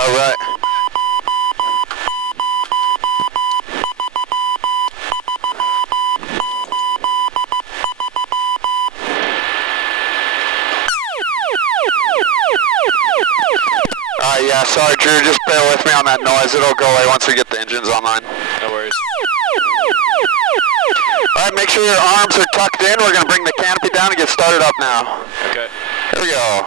All right. Yeah, sorry Drew, just bear with me on that noise. It'll go away once we get the engines online. No worries. Alright, make sure your arms are tucked in. We're going to bring the canopy down and get started up now. Okay. Here we go.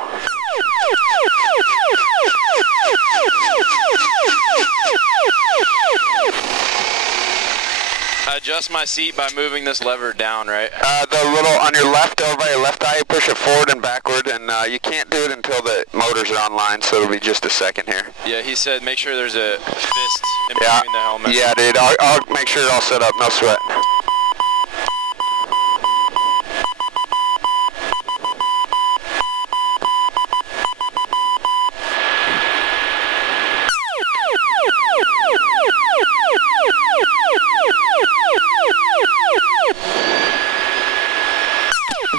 Adjust my seat by moving this lever down, right? The little on your left, over by your left eye, you push it forward and backward, and you can't do it until the motors are online, so it'll be just a second here. Yeah, he said make sure there's a fist in between the helmets. Yeah, dude, I'll make sure it's all set up, no sweat.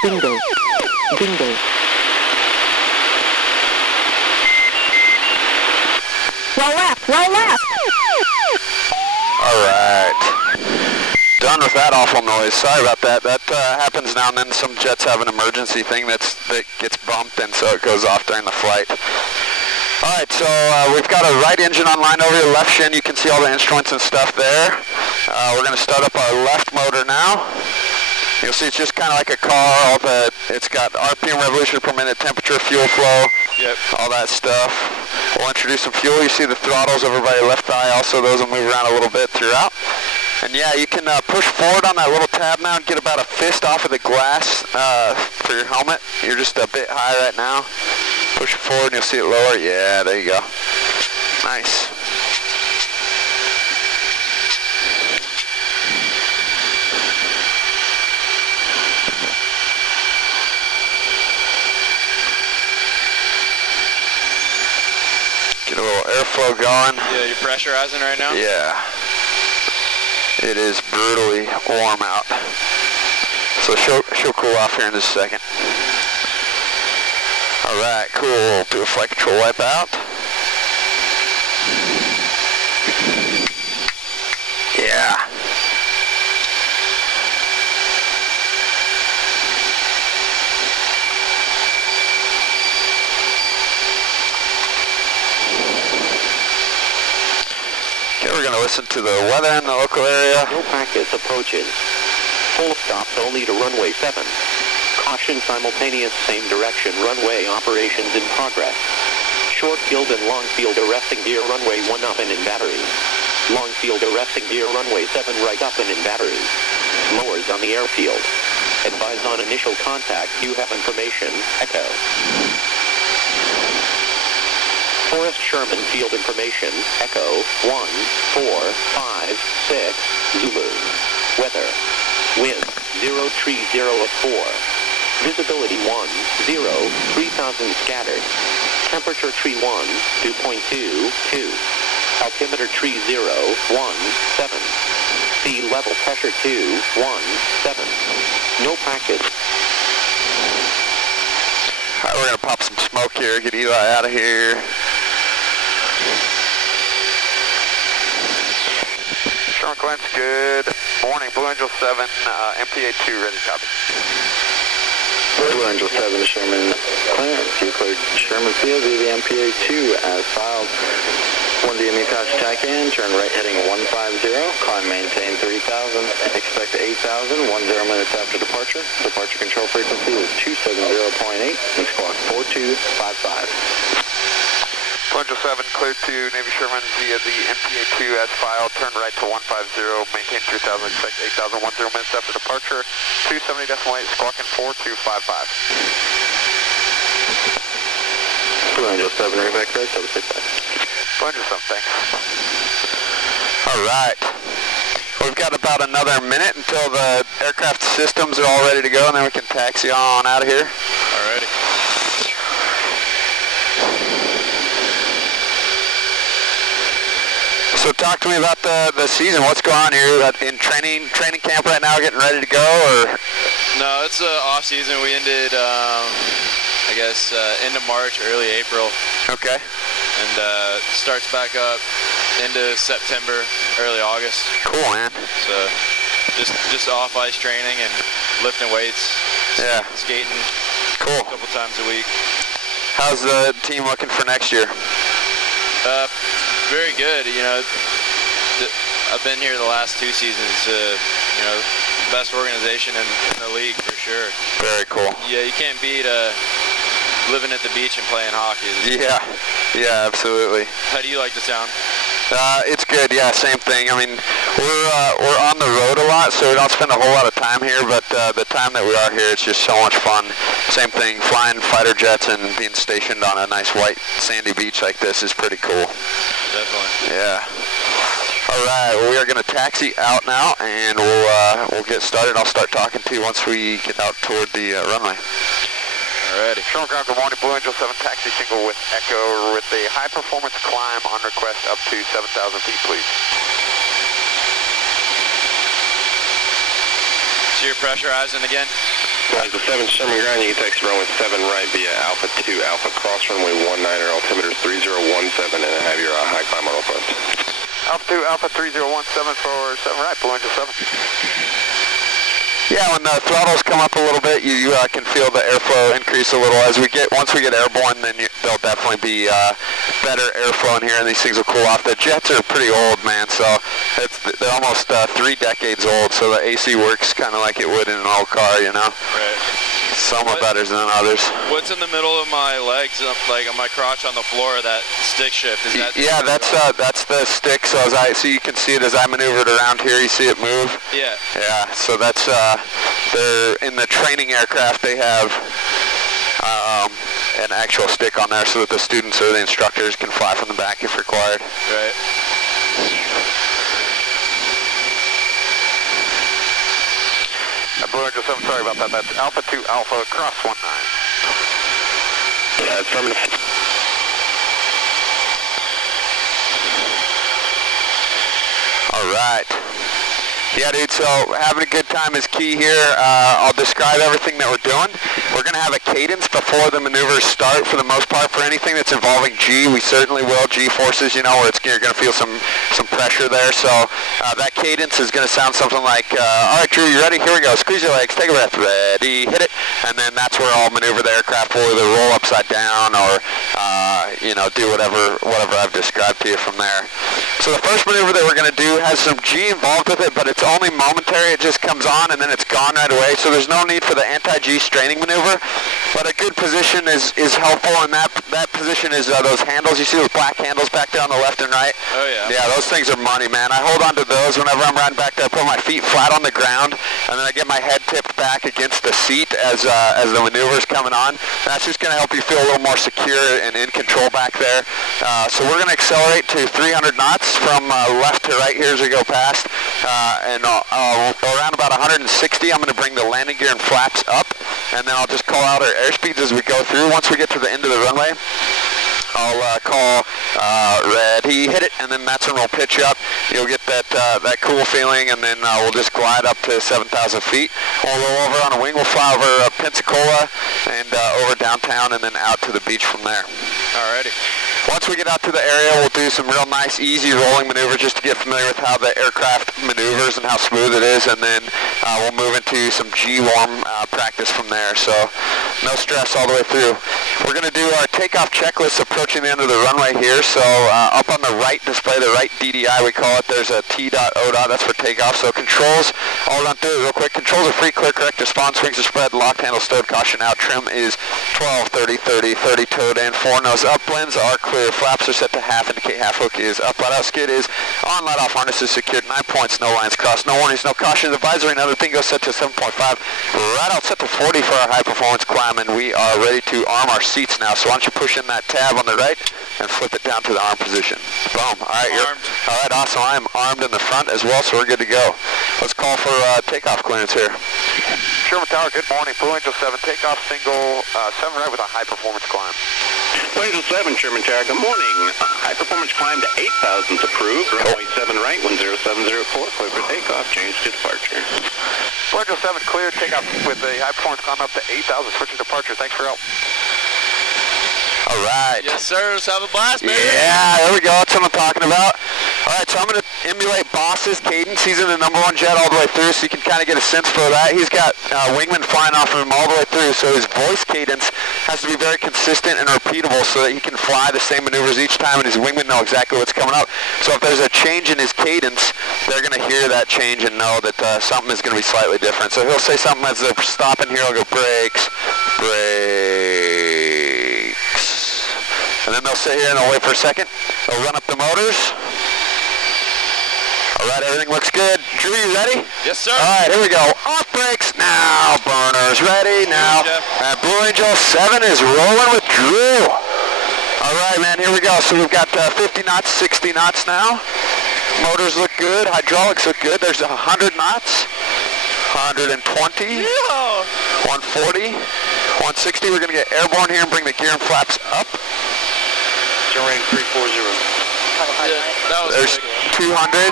Bingo. Bingo. Roll left. Roll left. All right. Done with that awful noise. Sorry about that. That happens now and then. Some jets have an emergency thing that gets bumped, and so it goes off during the flight. All right, so we've got a right engine online over your left shin. You can see all the instruments and stuff there. We're going to start up our left motor now. You'll see it's just kind of like a car. It's got RPM, revolution per minute, temperature, fuel flow, all that stuff. We'll introduce some fuel. You see the throttles over by your left thigh. Also, those will move around a little bit throughout. And yeah, you can push forward on that little tab now and get about a fist off of the glass for your helmet. You're just a bit high right now. Push it forward and you'll see it lower. Yeah, there you go. Nice. Get a little airflow going. Yeah, you're pressurizing right now? Yeah. It is brutally warm out. So she'll cool off here in just a second. Alright, cool. Do a flight control wipe out. Yeah. We're going to listen to the weather in the local area. No packets approaches. Full stops only to runway 7. Caution simultaneous same direction runway operations in progress. Short field and long field arresting gear runway 1 up and in batteries. Long field arresting gear runway 7 right up and in batteries. Lowers on the airfield. Advise on initial contact. You have information. Echo. Forrest Sherman field information, Echo 1, 4, 5, 6, Zulu. Weather, wind 030 at 4. Visibility 1, 0, 3000 scattered. Temperature tree 1, 2.2, 2. Altimeter tree 0, 1, 7. Sea level pressure 2, 1, 7. No packets. Alright, we're going to pop some smoke here, get Eli out of here. Shark Lens, good morning. Blue Angel 7, MPA 2, ready to copy. Blue Angel 7, Sherman clearance. You cleared Sherman Field via the MPA 2 as filed. 1 DME passage tack in, turn right heading 150, climb maintain 3000, expect 8000, 10 minutes after departure. Departure control frequency is 270.8 and squawk 4255. Angel 7, cleared to Navy Sherman via the MPA 2 as filed, turn right to 150, maintain 3000, expect 8000, 10 minutes after departure, 270.8, squawking 4255. Blue Angel 7, reback right, 765. Blue Angel 7, thanks. Alright, we've got about another minute until the aircraft systems are all ready to go, and then we can taxi on out of here. Alrighty. So talk to me about the season. What's going on here? In training camp right now, getting ready to go, or? No, it's off season. We ended, I guess, end of March, early April. Okay. and starts back up into September, early August. Cool, man. So just off ice training and lifting weights. Yeah. Skating. Cool. A couple times a week. How's the team looking for next year? Very good. You know, I've been here the last 2 seasons. You know, best organization in the league for sure. Very cool. Yeah, you can't beat living at the beach and playing hockey. Yeah, absolutely. How do you like the town? It's good, yeah, same thing. I mean, we're on the road a lot, so we don't spend a whole lot of time here, but the time that we are here, it's just so much fun. Same thing, flying fighter jets and being stationed on a nice white sandy beach like this is pretty cool. Definitely. Yeah. All right, well, we are going to taxi out now, and we'll get started. I'll start talking to you once we get out toward the runway. Alrighty. Sherman Ground, good morning. Blue Angel 7, taxi single with Echo with a high-performance climb on request up to 7,000 feet, please. So you're pressurizing again? Guys, the 7 Sherman Ground, you can taxi runway 7 right via Alpha 2, Alpha cross runway 19er, altimeter 3017, and have your high climb on request. Alpha 2, Alpha 3017 for 7 right, Blue Angel 7. Yeah, when the throttles come up a little bit, you can feel the airflow increase a little. Once we get airborne, then there'll definitely be better airflow in here, and these things will cool off. The jets are pretty old, man, so they're almost 3 decades old, so the AC works kind of like it would in an old car, you know? Right. Some are better than others. What's in the middle of my legs, like on my crotch on the floor, that stick shift? Is that? Yeah, that's the stick. So so you can see it as I maneuvered around here. You see it move. Yeah. Yeah. So that's they're in the training aircraft. They have an actual stick on there so that the students or the instructors can fly from the back if required. Right. Blue Angel 7, sorry about that. That's Alpha 2 Alpha cross 19. Yeah, affirmative. All right. Yeah, dude, so having a good time is key here. I'll describe everything that we're doing. We're going to have a cadence before the maneuvers start for the most part. For anything that's involving G, we certainly will. G forces, you know, where you're going to feel some pressure there. So that cadence is going to sound something like, all right, Drew, you ready? Here we go. Squeeze your legs. Take a breath. Ready. Hit it. And then that's where I'll maneuver the aircraft. We'll either roll upside down or, you know, do whatever I've described to you from there. So the first maneuver that we're going to do has some G involved with it, but it's only momentary. It just comes on and then it's gone right away. So there's no need for the anti-G straining maneuver. But a good position is helpful, and that position is those handles. You see those black handles back there on the left and right? Oh, yeah. Yeah, those things are money, man. I hold on to those whenever I'm riding back there. I put my feet flat on the ground, and then I get my head tipped back against the seat as the maneuver's coming on. That's just going to help you feel a little more secure and in control back there. So we're going to accelerate to 300 knots from left to right here as we go past. And around about 160, I'm going to bring the landing gear and flaps up, and then I'll just call out our airspeeds as we go through. Once we get to the end of the runway, I'll call ready, hit it, and then that's when we'll pitch up. You'll get that cool feeling, and then we'll just glide up to 7,000 feet. We'll roll over on a wing. We'll fly over Pensacola and over downtown, and then out to the beach from there. Alrighty. Once we get out to the area, we'll do some real nice, easy rolling maneuvers just to get familiar with how the aircraft maneuvers and how smooth it is, and then we'll move into some G-warm practice from there. So no stress all the way through. We're going to do our takeoff checklist approaching the end of the runway here. So up on the right display, the right DDI we call it, there's a T.O. That's for takeoff. So controls, I'll run through it real quick. Controls are free, clear, correct, response, wings are spread, locked handle stowed, caution out, trim is 12, 30, 30, 30 towed in, 4 nose up, blends are clear, flaps are set to half, indicate half hook is up, let out, skid is on, let off, harness is secured, 9 points, no lines crossed, no warnings, no cautions, advisory, another thing goes set to 7.5, right out set to 40 for our high performance climb, and we are ready to arm our seats now. So why don't you push in that tab on the right and flip it down to the arm position. Boom. All right, all right, awesome. I am armed in the front as well, so we're good to go. Let's call for takeoff clearance here. Sherman Tower, good morning. Blue Angel 7, takeoff single 7 right with a high performance climb. Blue Angel 7, Sherman Tower, good morning. High performance climb to 8,000 approved. Runway 7 right, 10704, clear for takeoff, change to departure. Blue Angel 7 cleared, takeoff with a high performance climb up to 8,000, switching departure. Thanks for your help. All right. Yes, sir. Let's have a blast, baby. Yeah, there we go. That's what I'm talking about. All right, so I'm going to emulate Boss's cadence. He's in the #1 jet all the way through, so you can kind of get a sense for that. He's got wingman flying off of him all the way through, so his voice cadence has to be very consistent and repeatable so that he can fly the same maneuvers each time, and his wingmen know exactly what's coming up. So if there's a change in his cadence, they're going to hear that change and know that something is going to be slightly different. So he'll say something as they're stopping here. He'll go brakes, brakes. And then they'll sit here and they'll wait for a second. They'll run up the motors. All right, everything looks good. Drew, you ready? Yes, sir. All right, here we go. Off brakes now. Burners ready now. And Blue Angel 7 is rolling with Drew. All right, man, here we go. So we've got 50 knots, 60 knots now. Motors look good. Hydraulics look good. There's 100 knots. 120. Yeah. 140. 160. We're going to get airborne here and bring the gear and flaps up. Generating 340. Yeah, that was There's quick. 200,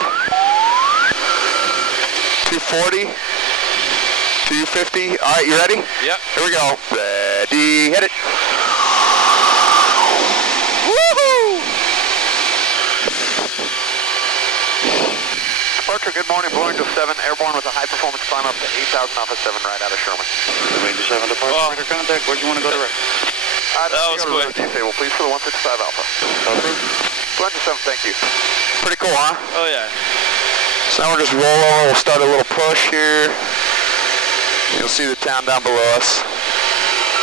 240, 250. All right, you ready? Yep. Here we go. Ready, hit it. Woohoo! Departure, good morning. Blue Angel 7, airborne with a high performance climb up to 8,000 Alpha 7 right out of Sherman. Major 7 departure, radar contact. Where'd you want to go direct? That was quick. Table, please, for the 165 Alpha. Blue Angel 7, thank you. Pretty cool, huh? Oh, yeah. So now we'll just roll over. We'll start a little push here. You'll see the town down below us.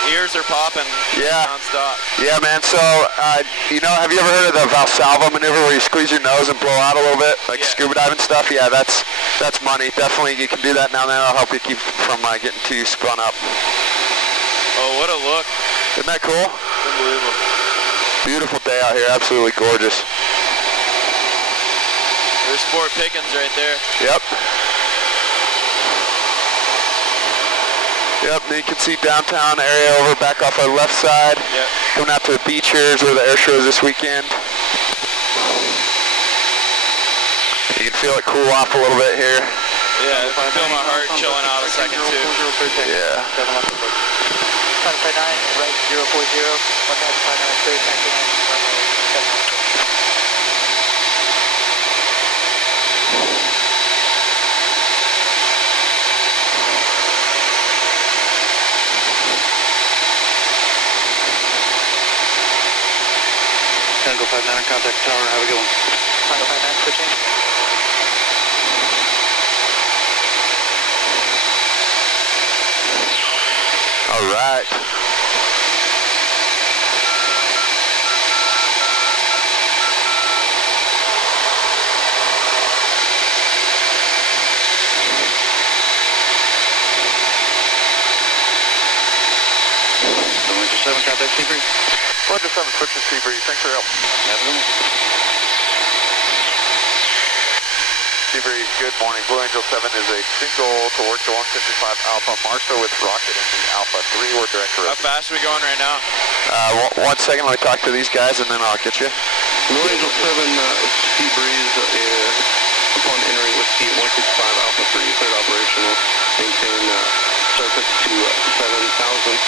Ears are popping non-stop. Yeah, man. So, you know, have you ever heard of the Valsalva maneuver where you squeeze your nose and blow out a little bit, like scuba diving stuff? Yeah, that's money. Definitely, you can do that now and then. It'll help you keep from getting too spun up. Oh, what a look. Isn't that cool? Unbelievable. Beautiful day out here. Absolutely gorgeous. There's Fort Pickens right there. Yep. Yep, and you can see downtown area over back off our left side. Yep. Coming out to the beach here is where the air show is this weekend. You can feel it cool off a little bit here. Yeah, I feel my heart chilling out a second too. Yeah. 559, right 040, 159, clear, taxi line, runway 7. Tango 59, contact tower. Have a good one. Tango 59, switching. All right. Major 7, contact Seabury. Roger 7, switching Seabury. Thanks for your help. Have a good one. Seabury, good morning. Blue Angel 7 is a single to work to 155 Alpha. Marshall with rocket in the Alpha 3. We're direct to How fast are we going right now? 1 second, let me talk to these guys and then I'll get you. Blue Angel 7, sea breeze upon entering with speed 165 Alpha 3, cleared operational. Maintain surface to 7,000,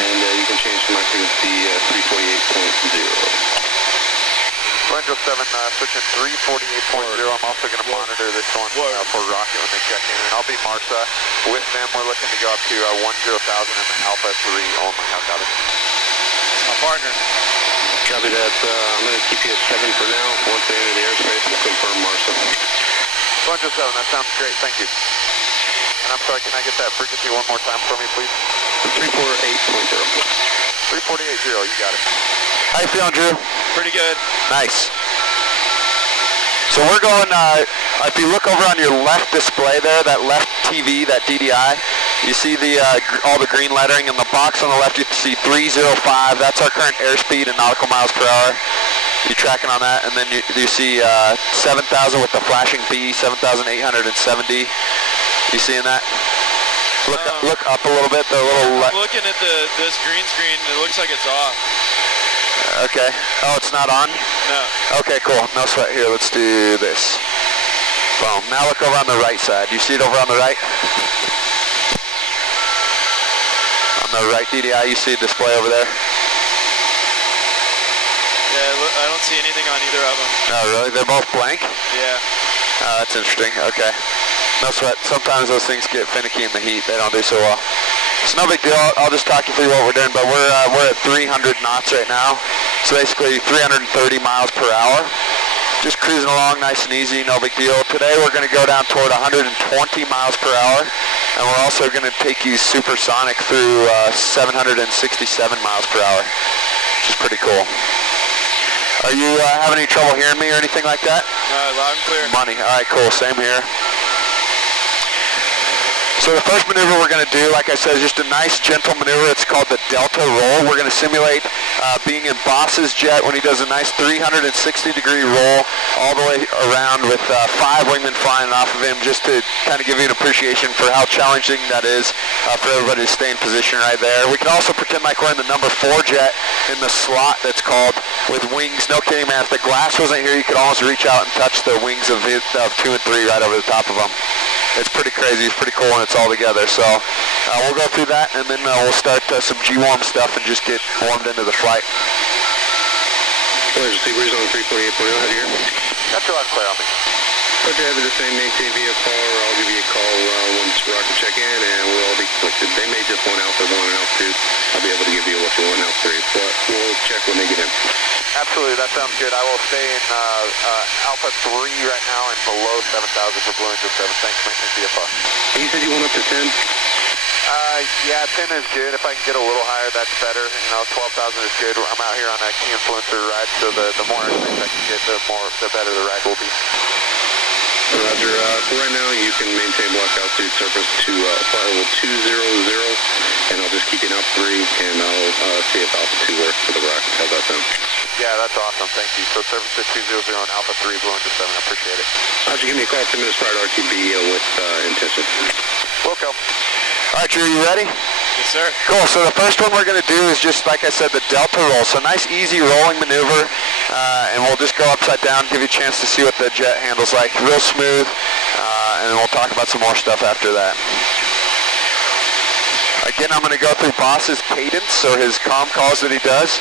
and you can change to my frequency 348.0. Angel 7, switching 348.0. I'm also going to monitor this one for rocket when they check in. And I'll be Marsa with them. We're looking to go up to 10,000 in the Alpha 3 only. How got it? My partner. Copy that. I'm going to keep you at 7 for now. Once they enter the airspace, we'll confirm Marsa. Angel 7, that sounds great. Thank you. And I'm sorry, can I get that frequency one more time for me, please? 348.0. 348.0, you got it. How you feeling, Drew? Pretty good. Nice. So we're going, if you look over on your left display there, that left TV, that DDI, you see the all the green lettering. In the box on the left, you see 305. That's our current airspeed in nautical miles per hour. You're tracking on that. And then you see 7,000 with the flashing B, 7,870. You seeing that? Look up a little bit. The little. I'm looking at this green screen. It looks like it's off. Okay. Oh, it's not on? No. Okay, cool. No sweat. Here, let's do this. Boom. Now look over on the right side. You see it over on the right? On the right DDI, you see a display over there? I don't see anything on either of them. Oh, really? They're both blank? Yeah. Oh, that's interesting. Okay. No sweat. Sometimes those things get finicky in the heat. They don't do so well. It's no big deal. I'll just talk you through what we're doing, but we're at 300 knots right now. So basically 330 miles per hour. Just cruising along nice and easy, no big deal. Today we're going to go down toward 120 miles per hour, and we're also going to take you supersonic through 767 miles per hour, which is pretty cool. Are you having any trouble hearing me or anything like that? Loud and clear. Money. All right, cool. Same here. So the first maneuver we're going to do, like I said, is just a nice, gentle maneuver. It's called the Delta Roll. We're going to simulate being in Boss's jet when he does a nice 360-degree roll all the way around with 5 wingmen flying off of him, just to kind of give you an appreciation for how challenging that is for everybody to stay in position right there. We can also pretend like we're in the number 4 jet in the slot that's called with wings. No kidding, man. If the glass wasn't here, you could almost reach out and touch the wings of 2 and 3 right over the top of them. It's pretty crazy. It's pretty cool when it's all together. So we'll go through that, and then we'll start some G-warm stuff and just get warmed into the flight. Pleasure, Seabreeze on 348.0, head here. That's loud and clear on me. Roger, have the same maintain via call, or I'll give you a call once rocket check in, and we'll all be collected. They may just want Alpha 1 and Alpha 2. I'll be able to give you what you want, Alpha 3, but we'll check when they get in. Absolutely, that sounds good. I will stay in Alpha 3 right now and below 7,000 for Blue Angel 7. Thanks, maintain VFR. You said you went up to 10? Yeah, 10 is good. If I can get a little higher, that's better. 12,000 is good. I'm out here on that key influencer ride, so the more I can get, the better the ride will be. Roger. For right now, you can maintain block altitude surface to flight level 200, and I'll just keep you in Alpha 3, and I'll see if Alpha 2 works for the rockets. How's that sound? Yeah, that's awesome. Thank you. So service at 200 and Alpha 3, Blue Angel 7. I appreciate it. Roger, give me a call 10 minutes prior to RTB with intention. Welcome. All right, Drew, you ready? Yes, sir. Cool. So the first one we're going to do is just, like I said, the Delta Roll. So nice, easy rolling maneuver, and we'll just go upside down, give you a chance to see what the jet handles like. Real smooth, and we'll talk about some more stuff after that. Again, I'm going to go through Boss's cadence, or his comm calls that he does.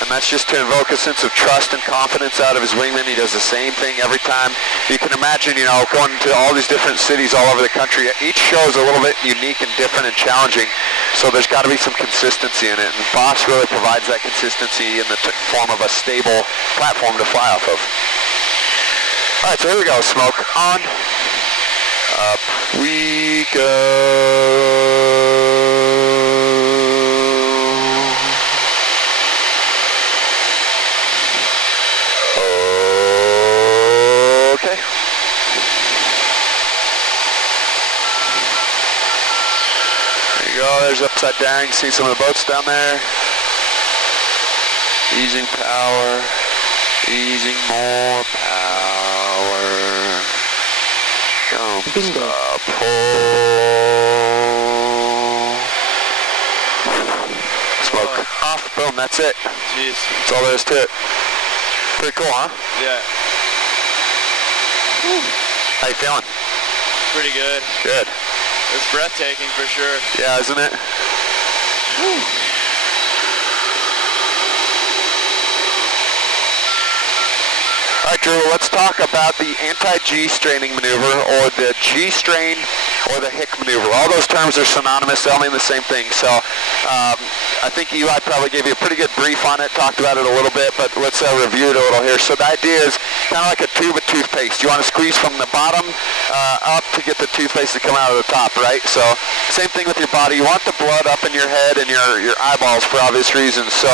And that's just to invoke a sense of trust and confidence out of his wingman. He does the same thing every time. You can imagine, going to all these different cities all over the country. Each show is a little bit unique and different and challenging. So there's got to be some consistency in it. And Boss really provides that consistency in the form of a stable platform to fly off of. All right, so here we go. Smoke on. Up we go. There's upside down. You can see some of the boats down there. Easing power. Easing more power. Jumps up. Pull. Smoke off. Boom. That's it. Jeez. That's all there is to it. Pretty cool, huh? Yeah. How you feeling? Pretty good. Good. It's breathtaking for sure. Yeah, isn't it? All right, Drew, let's talk about the anti-G straining maneuver, or the G strain, or the Hick maneuver. All those terms are synonymous. They all mean the same thing. So I think Eli probably gave you a pretty good brief on it, talked about it a little bit, but let's review it a little here. So the idea is kind of like a tube of toothpaste. You want to squeeze from the bottom up to get the toothpaste to come out of the top, right? So same thing with your body. You want the blood up in your head and your eyeballs for obvious reasons. So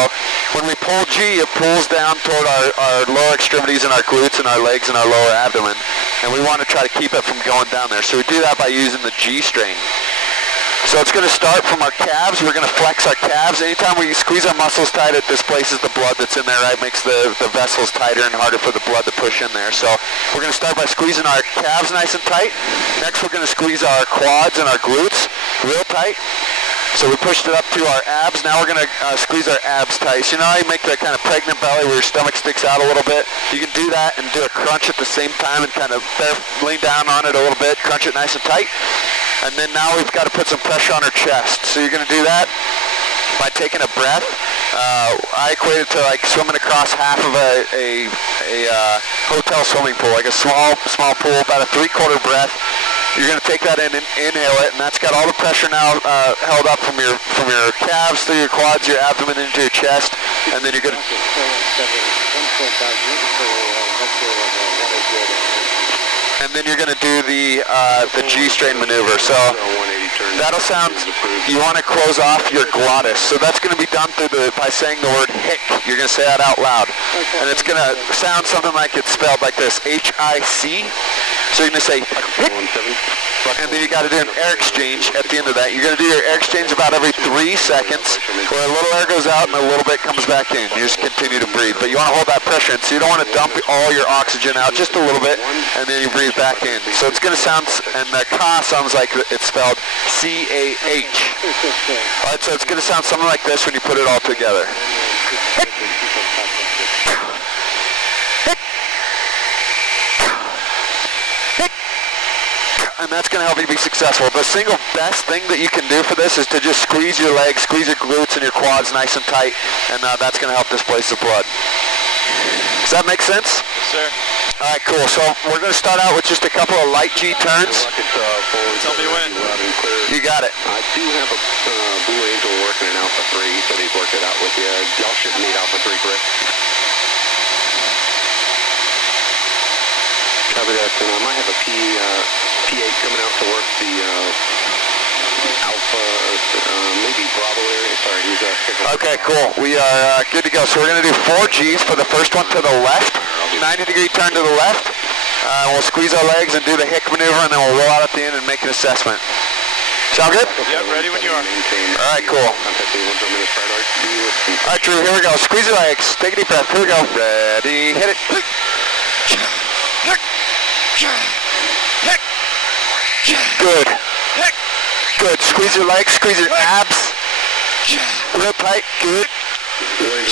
when we pull G, it pulls down toward our lower extremities and our glutes and our legs and our lower abdomen. And we want to try to keep it from going down there. So we do that by using the G strain. So it's going to start from our calves. We're going to flex our calves. Anytime we squeeze our muscles tight, it displaces the blood that's in there, right? Makes the vessels tighter and harder for the blood to push in there. So we're going to start by squeezing our calves nice and tight. Next, we're going to squeeze our quads and our glutes real tight. So we pushed it up to our abs. Now we're going to squeeze our abs tight. So you know how you make that kind of pregnant belly where your stomach sticks out a little bit? You can do that and do a crunch at the same time and kind of lean down on it a little bit, crunch it nice and tight. And then now we've got to put some pressure on our chest. So you're going to do that. by taking a breath. I equate it to like swimming across half of a hotel swimming pool, like a small pool, about a 3/4 breath. You're going to take that in and inhale it, and that's got all the pressure now held up from your calves through your quads, your abdomen into your chest, and then you're going to... And then you're going to do the G-strain maneuver. So that'll sound, you want to close off your glottis. So that's going to be done by saying the word hic. You're going to say that out loud. And it's going to sound something like it's spelled like this, H-I-C. So you're going to say hic. And then you got to do an air exchange at the end of that. You're going to do your air exchange about every 3 seconds, where a little air goes out and a little bit comes back in. You just continue to breathe. But you want to hold that pressure in, so you don't want to dump all your oxygen out, just a little bit, and then you breathe back in. So it's going to sound, and the Ka sounds like it's spelled C-A-H. All right, so it's going to sound something like this when you put it all together. Hic. Hic. Hic. And that's going to help you be successful. The single best thing that you can do for this is to just squeeze your legs, squeeze your glutes and your quads nice and tight, and that's going to help displace the blood. Does that make sense? Yes, sir. All right, cool. So we're going to start out with just a couple of light G turns. Tell me when. You got it. I do have a Blue Angel working in Alpha 3. He said he's worked it out with you. Y'all shouldn't need Alpha 3, correct? Copy that. And I might have a P8 coming out to work the Alpha, maybe Bravo area. Sorry, he's Okay, cool. We are good to go. So we're going to do 4 Gs for the first one to the left, 90-degree turn to the left. We'll squeeze our legs and do the hic maneuver, and then we'll roll out at the end and make an assessment. Sound good? Yep, ready when you are. All right, cool. All right, Drew, here we go. Squeeze your legs. Take a deep breath. Here we go. Ready, hit it. Good. Good. Squeeze your legs. Squeeze your abs. Real tight. Good. Good.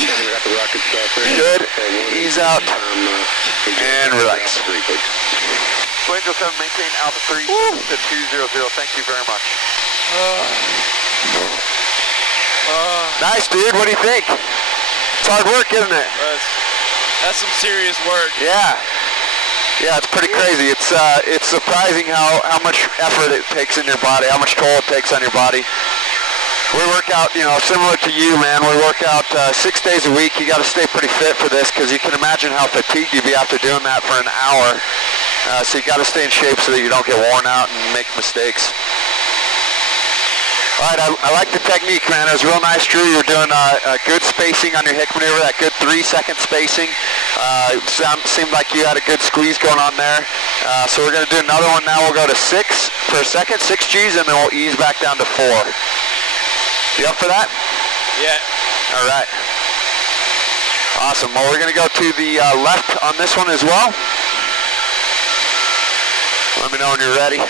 Ease out. And relax. Angel 7, maintain Alpha 3 to 200. Thank you very much. Nice, dude. What do you think? It's hard work, isn't it? That's some serious work. Yeah. Yeah, it's pretty crazy. It's surprising how much effort it takes in your body, how much toll it takes on your body. We work out, similar to you, man. We work out 6 days a week. You got to stay pretty fit for this, because you can imagine how fatigued you'd be after doing that for an hour. So you got to stay in shape so that you don't get worn out and make mistakes. All right, I like the technique, man. It was real nice, Drew. You're doing a good spacing on your hic maneuver, that good 3-second spacing. Seemed like you had a good squeeze going on there. So we're going to do another one now. We'll go to 6 per second, 6 Gs, and then we'll ease back down to 4. You up for that? Yeah. All right. Awesome. Well, we're going to go to the left on this one as well. Let me know when you're ready.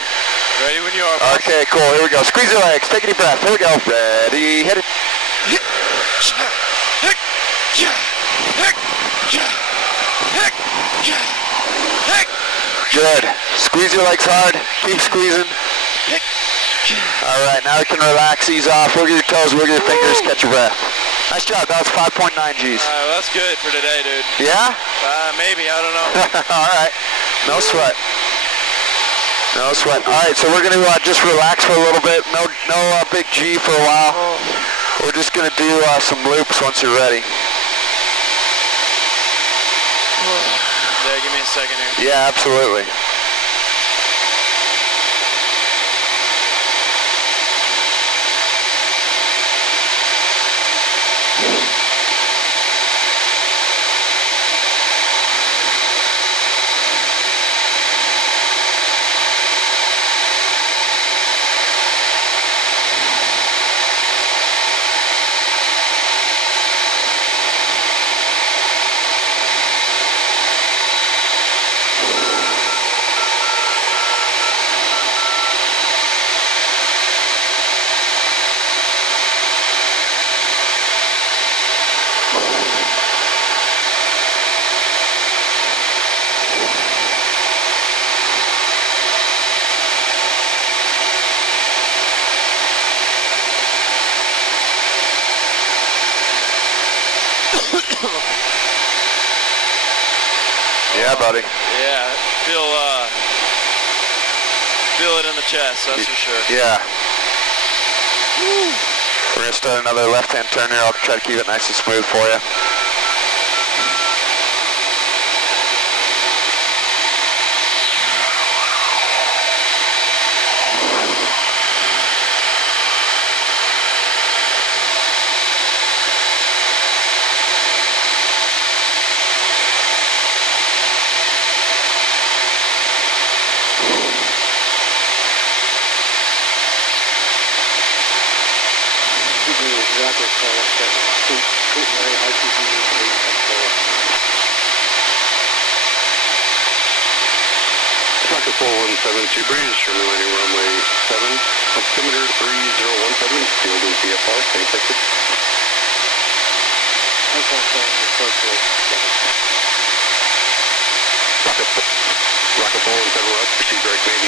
Ready when you are, boss. Okay, cool. Here we go. Squeeze your legs. Take a deep breath. Here we go. Ready. Hit it. Good. Squeeze your legs hard. Keep squeezing. All right, now we can relax, ease off. Wiggle your toes, wiggle your fingers, catch your breath. Nice job. That was 5.9 Gs. That's good for today, dude. Yeah? Maybe. I don't know. All right. No sweat. No sweat. All right, so we're going to just relax for a little bit. No big G for a while. We're just going to do some loops once you're ready. Yeah, give me a second here. Yeah, absolutely. Yeah, buddy. Yeah, feel it in the chest, that's for sure. Yeah. Woo. We're going to start another left-hand turn here. I'll try to keep it nice and smooth for you. Rocket 4172 breeze, Sherman landing runway 7, altimeter 3017, field is VFR, same ticket. Rocket 4171, proceed direct maybe